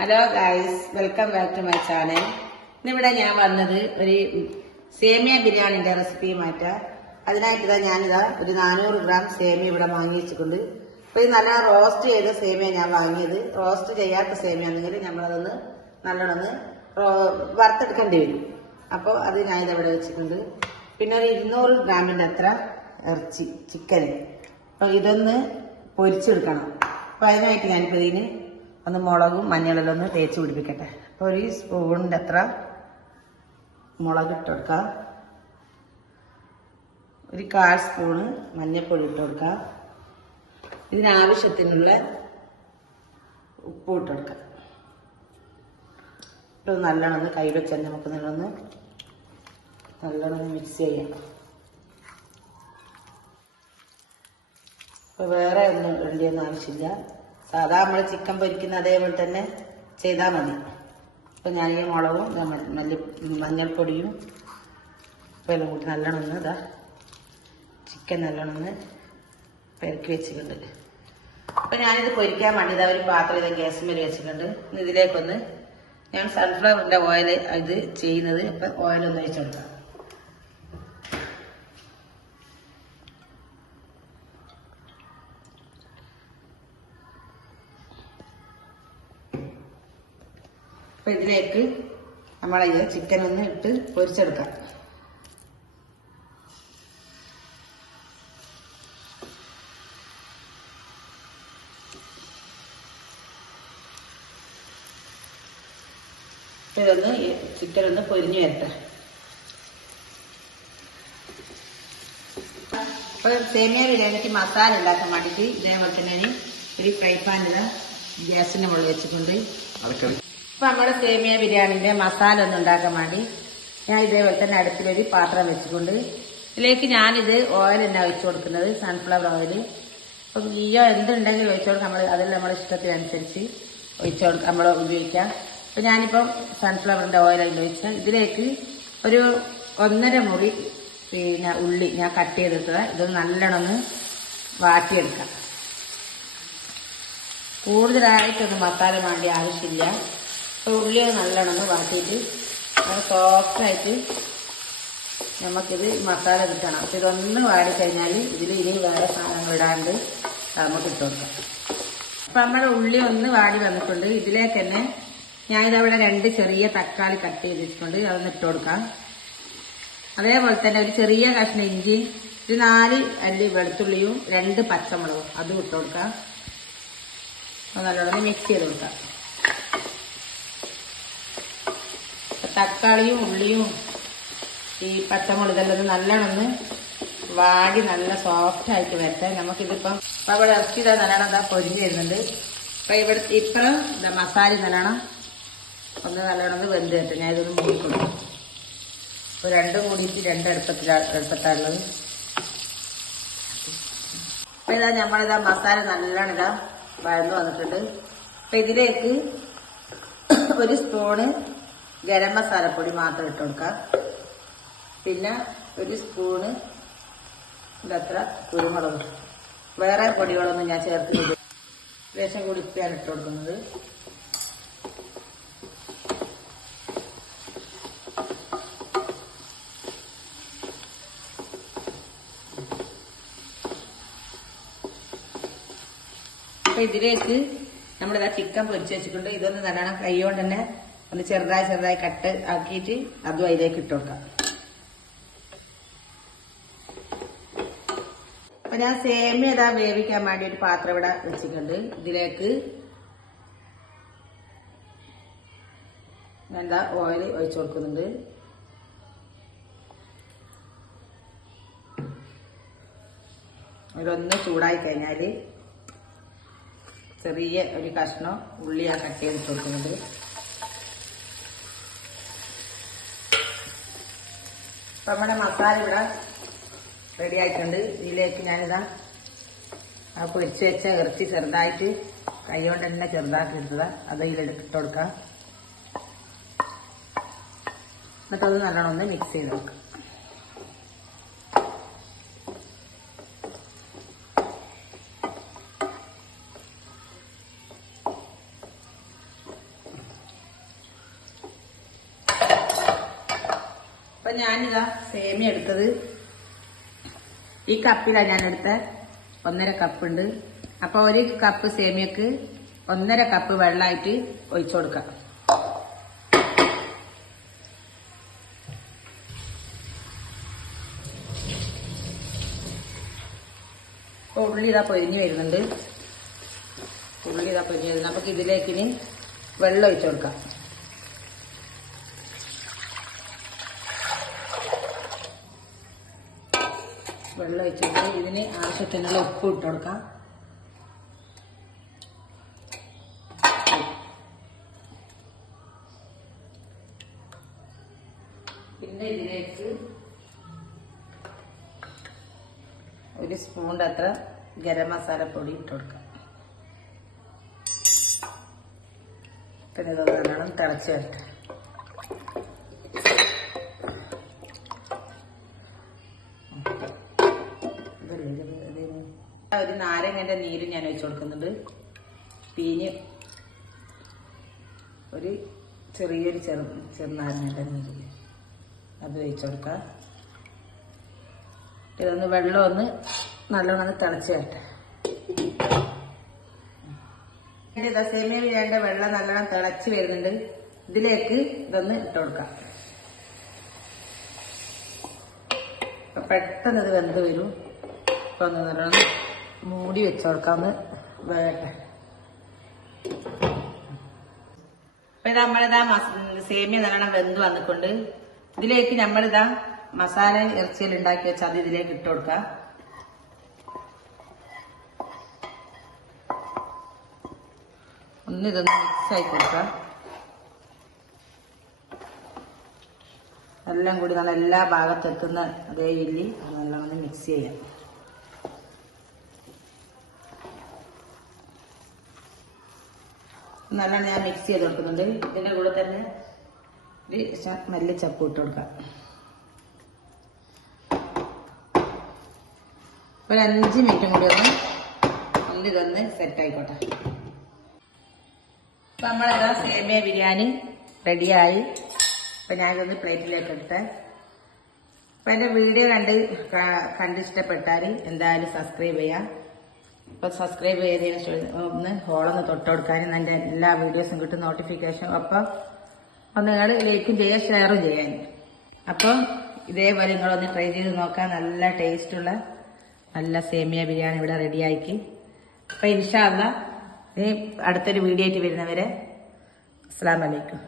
Hello guys, welcome back to my channel. ഇന്നിവിടെ ഞാൻ വന്നത് ഒരു സേമിയ ബിരിയാണിന്റെ റെസിപ്പിയുമായിട്ടാ. അതിനായിട്ട് ഞാനിതാ ഒരു 400 ഗ്രാം സേമിയ ഇവിടെ വാങ്ങി വെച്ചിട്ടുണ്ട്. അപ്പൊ ഈ നല്ല റോസ്റ്റ് ചെയ്ത സേമിയ ഞാൻ വാങ്ങിയത്. റോസ്റ്റ് ചെയ്യാത്ത സേമിയ ആണെങ്കിൽ നമ്മളതൊന്ന് നല്ലോണം വറുത്തെടുക്കേണ്ടി വരും. അപ്പോൾ അത് ഞാനിതവിടെ വെച്ചിട്ടുണ്ട്. പിന്നെ ഒരു 200 ഗ്രാമിന്റെ അത്ര ഇറച്ചി ചിക്കൻ. അപ്പൊ ഇതൊന്ന് പൊരിച്ചെടുക്കണം. അപ്പൊ അതിനായിട്ട് ഞാനിപ്പോൾ ഇതിന് ഒന്ന് മുളകും മഞ്ഞളെല്ലാം ഒന്ന് തേച്ച് പിടിപ്പിക്കട്ടെ. അപ്പോൾ ഒരു സ്പൂണിൻ്റെ അത്ര മുളക് ഇട്ട് കൊടുക്കുക, ഒരു 1/4 സ്പൂണ് മഞ്ഞൾപ്പൊടി ഇട്ട് കൊടുക്കുക, ഇതിനാവശ്യത്തിനുള്ള ഉപ്പ് ഇട്ട് കൊടുക്കുക. ഇപ്പോൾ നല്ലോണം കൈവച്ച് തന്നെ നമുക്ക് നല്ലോണം മിക്സ് ചെയ്യാം. അപ്പോൾ വേറെ ഒന്നും ഇടേണ്ടിയൊന്നും ആവശ്യമില്ല. സാധാ നമ്മൾ ചിക്കൻ പൊരിക്കുന്ന അതേപോലെ തന്നെ ചെയ്താൽ മതി. അപ്പോൾ ഞാൻ ഈ മുളകും മഞ്ഞൾപ്പൊടിയും ഇപ്പോൾ എല്ലാം കൂട്ടി നല്ലോണം ഇതാ ചിക്കൻ നല്ലോണം പെരക്കി വെച്ചിട്ടുണ്ട്. അപ്പോൾ ഞാനിത് പൊരിക്കാൻ വേണ്ടി ഇതാ ഒരു പാത്രം ഇത് ഗ്യാസ് മേൽ വെച്ചിട്ടുണ്ട്. ഇതിലേക്കൊന്ന് ഞാൻ സൺഫ്ലവറിൻ്റെ ഓയിൽ ഇത് ചെയ്യുന്നത്. അപ്പം ഓയിലൊന്ന് ഒഴിച്ചു കൊടുക്കാം. അപ്പം ഇതിലേക്ക് നമ്മളെ ചിക്കൻ ഒന്ന് ഇട്ട് പൊരിച്ചെടുക്കാം. ഇതൊന്ന് ചിക്കൻ ഒന്ന് പൊരിഞ്ഞു വരട്ടെ. അപ്പോൾ സേമിയ ബിരിയാണിക്ക് മസാല ഉണ്ടാക്കാൻ വേണ്ടിയിട്ട് ഇതേപോലെ തന്നെ ഒരു ഫ്രൈ പാനിൽ ഗ്യാസിൻ്റെ മുകളിൽ വെച്ചിട്ടുണ്ട്. അപ്പൊ നമ്മുടെ സേമിയ ബിരിയാണിന്റെ മസാല ഒന്നും ഉണ്ടാക്കാൻ വേണ്ടി ഞാൻ ഇതേപോലെ തന്നെ അടുപ്പിലൊരു പാത്രം വെച്ചിട്ടുണ്ട്. ഇതിലേക്ക് ഞാനിത് ഓയിൽ തന്നെ ഒഴിച്ചു കൊടുക്കുന്നത്, സൺഫ്ലവർ ഓയിൽ. അപ്പം ഗീയോ എന്തുണ്ടെങ്കിലും ഒഴിച്ചു കൊടുക്കാം. അതെല്ലാം നമ്മുടെ ഇഷ്ടത്തിനനുസരിച്ച് നമ്മൾ ഉപയോഗിക്കാം. അപ്പം ഞാനിപ്പം സൺഫ്ലവറിന്റെ ഓയിലാണ് ഉപയോഗിച്ചത്. ഇതിലേക്ക് ഒരു 1.5 മുറി പിന്നെ ഉള്ളി ഞാൻ കട്ട് ചെയ്തിട്ട് ഇത് നല്ലോണം വാട്ടിയെടുക്കാം. കൂടുതലായിട്ടൊന്നും മസാല വേണ്ടി ആവശ്യമില്ല. അപ്പോൾ ഉള്ളി നല്ലോണം വാട്ടിയിട്ട് അത് സോഫ്റ്റായിട്ട് നമുക്കിത് മസാല കിട്ടണം. അപ്പോൾ ഇതൊന്ന് വാടിക്കഴിഞ്ഞാൽ ഇതിൽ ഇനി വേറെ സാധനങ്ങൾ ഇടാണ്ട് നമുക്ക് ഇട്ട് കൊടുക്കാം. അപ്പം നമ്മുടെ ഉള്ളി ഒന്ന് വാടി വന്നിട്ടുണ്ട്. ഇതിലേക്ക് തന്നെ ഞാനിതവിടെ 2 ചെറിയ തക്കാളി കട്ട് ചെയ്തിട്ടുണ്ട്. അതൊന്ന് ഇട്ട് കൊടുക്കാം. അതേപോലെ തന്നെ ഒരു ചെറിയ കഷ്ണം ഇഞ്ചി, ഒരു 4 അല്ലി വെളുത്തുള്ളിയും 2 പച്ചമുളകും അതും ഇട്ട് കൊടുക്കാം. അത് നല്ലോണം മിക്സ് ചെയ്ത് കൊടുക്കാം. തക്കാളിയും ഉള്ളിയും ഈ പച്ചമുളകെല്ലാം നല്ലോണം വാടി നല്ല സോഫ്റ്റ് ആയിട്ട് വരട്ടെ. നമുക്കിതിപ്പം അവിടെ ഇറക്കി നല്ലോണം പൊരിഞ്ഞ് വരുന്നുണ്ട്. അപ്പം ഇവിടെ ഇപ്പം മസാല നല്ലോണം നല്ലോണം വെന്ത് വരട്ടെ. ഞാൻ ഇതൊന്ന് മൂടിക്കൊടുക്കും. അപ്പോൾ രണ്ടും കൂടിയിട്ട് 2 അടുപ്പത്താണുള്ളത്. അപ്പം നമ്മളിതാ മസാല നല്ലോണം വഴന്നു വന്നിട്ടുണ്ട്. അപ്പം ഇതിലേക്ക് ഒരു സ്പൂണ് ഗരം മസാലപ്പൊടി മാത്രം ഇട്ട് കൊടുക്കാം. പിന്നെ ഒരു സ്പൂണ് ഇതത്ര കുരുമുളക്. വേറെ പൊടികളൊന്നും ഞാൻ ചേർക്കുന്നില്ല. ലേശം കൂടി ഇപ്പാണ് ഇട്ട് കൊടുക്കുന്നത്. അപ്പൊ ഇതിലേക്ക് നമ്മളിതാ ചിക്കൻ പൊരിച്ച് വെച്ചിട്ടുണ്ട്. ഇതൊന്ന് നല്ലോണം കൈ കൊണ്ട് തന്നെ ഒന്ന് ചെറുതായി കട്ട് ആക്കിയിട്ട് അതും അതിലേക്ക് ഇട്ട് കൊടുക്കാം. അപ്പൊ ഞാൻ സേമിയ വേവിക്കാൻ വേണ്ടി ഒരു പാത്രം ഇവിടെ വെച്ചിട്ടുണ്ട്. ഇതിലേക്ക് ഞാൻ ഓയിൽ ഒഴിച്ചു കൊടുക്കുന്നുണ്ട്. അതിലൊന്ന് ചൂടായി കഴിഞ്ഞാൽ ചെറിയ ഒരു കഷ്ണം ഉള്ളി ആ കട്ട് ചെയ്തിട്ട് കൊടുക്കുന്നുണ്ട്. അപ്പം നമ്മുടെ മസാല ഇവിടെ റെഡി ആയിട്ടുണ്ട്. ഇതിലേക്ക് ഞാനിതാ ആ പൊരിച്ച് വെച്ച ഇറച്ചി ചെറുതായിട്ട് കൈ കൊണ്ട് തന്നെ ചെറുതാക്കി എടുത്തതാ അത് ഇതിലിട്ട് കൊടുക്കാം. എന്നിട്ടത് നല്ലോണം മിക്സ് ചെയ്ത് കൊടുക്കാം. അപ്പൊ ഞാനിതാ സേമിയ എടുത്തത് ഈ കപ്പിലാണ് ഞാൻ എടുത്ത 1.5 കപ്പ് ഉണ്ട്. അപ്പൊ 1 കപ്പ് സേമിയക്ക് 1.5 കപ്പ് വെള്ളമായിട്ട് ഒഴിച്ചു കൊടുക്കാം. അപ്പൊ ഉള്ളി ഇതാ പൊരിഞ്ഞ് വരുന്നുണ്ട്. അപ്പൊ ഇതിലേക്ക് ഇനി വെള്ളം ഒഴിച്ചു കൊടുക്കാം. വെള്ളം ഒഴിച്ചിട്ട് ഇതിന് ആവശ്യത്തിനുള്ള ഉപ്പ് ഇട്ട് കൊടുക്കാം. പിന്നെ ഇതിലേക്ക് 1 സ്പൂണിന്റെ അത്ര ഗരം മസാല പൊടി ഇട്ട് കൊടുക്കാം. പിന്നെ ഇതൊന്ന് നല്ലോണം തിളച്ച് വരട്ടെ. ഒരു നാരങ്ങന്റെ നീര് ഞാൻ ഒഴിച്ചു കൊടുക്കുന്നുണ്ട്. പീഞ്ഞ് ഒരു ചെറിയൊരു ചെറുനാരങ്ങന്റെ നീര് അത് ഒഴിച്ചു കൊടുക്കാം. ഇതൊന്ന് വെള്ളം ഒന്ന് നല്ലോണം തിളച്ച് വരട്ടെ. സേമിയ ബിരിയാണിയുടെ വെള്ളം നല്ലോണം തിളച്ച് വരുന്നുണ്ട്. ഇതിലേക്ക് ഇതൊന്ന് ഇട്ട് കൊടുക്കാം. അപ്പൊ പെട്ടെന്ന് ഇത് വെന്ത് വരും. അപ്പൊ ഒന്ന് നല്ലോണം മൂടി വെച്ച് കൊടുക്കാം, ഒന്ന് വേകട്ടെ. അപ്പൊ ഇത് നമ്മളിതാ സേമിയ നല്ലോണം വെന്ത് വന്നിട്ടുണ്ട്. ഇതിലേക്ക് നമ്മളിതാ മസാല ഇറച്ചിയിൽ ഉണ്ടാക്കി വെച്ചാൽ അത് ഇതിലേക്ക് ഇട്ട് കൊടുക്കാം. ഇതൊന്ന് മിക്സ് ആയി കൊടുക്കാം. എല്ലാം കൂടി നല്ല എല്ലാ ഭാഗത്തും എത്തുന്ന അതേ രീതിയിൽ നല്ലോണം മിക്സ് ചെയ്യാം. നല്ലോണം ഞാൻ മിക്സ് ചെയ്ത് കൊടുക്കുന്നുണ്ട്. ഇതിന്റെ കൂടെ തന്നെ ഒരു മല്ലിച്ചപ്പ് ഇട്ട് കൊടുക്കാം. ഒരു 5 മിനിറ്റും കൂടി ഇതൊന്ന് സെറ്റ് ആയിക്കോട്ടെ. അപ്പൊ നമ്മളേതാ സേമിയ ബിരിയാണി റെഡിയായി. അപ്പൊ ഞാനിതൊന്ന് പ്ലേറ്റിലേക്ക് എടുത്തേ. അപ്പൊ എന്റെ വീഡിയോ കണ്ടിഷ്ടപ്പെട്ടാൽ എന്തായാലും സബ്സ്ക്രൈബ് ചെയ്യാം. അപ്പൊ സബ്സ്ക്രൈബ് ചെയ്തതിന് ശേഷം ഒന്ന് ഹോളൊന്ന് തൊട്ടുകൊടുക്കാനും എന്റെ എല്ലാ വീഡിയോസും കിട്ടും നോട്ടിഫിക്കേഷൻ. അപ്പം നിങ്ങൾ ലൈക്കും ചെയ്യാം, ഷെയറും ചെയ്യാൻ. അപ്പോൾ ഇതേപോലെ നിങ്ങളൊന്ന് ട്രൈ ചെയ്ത് നോക്കാം. നല്ല ടേസ്റ്റുള്ള നല്ല സേമിയ ബിരിയാണി ഇവിടെ റെഡിയാക്കി. അപ്പൊ ഇൻഷാ അല്ലാഹ് ഇനി അടുത്തൊരു വീഡിയോ ആയിട്ട് വരുന്നവരെ അസ്സലാമു അലൈക്കും.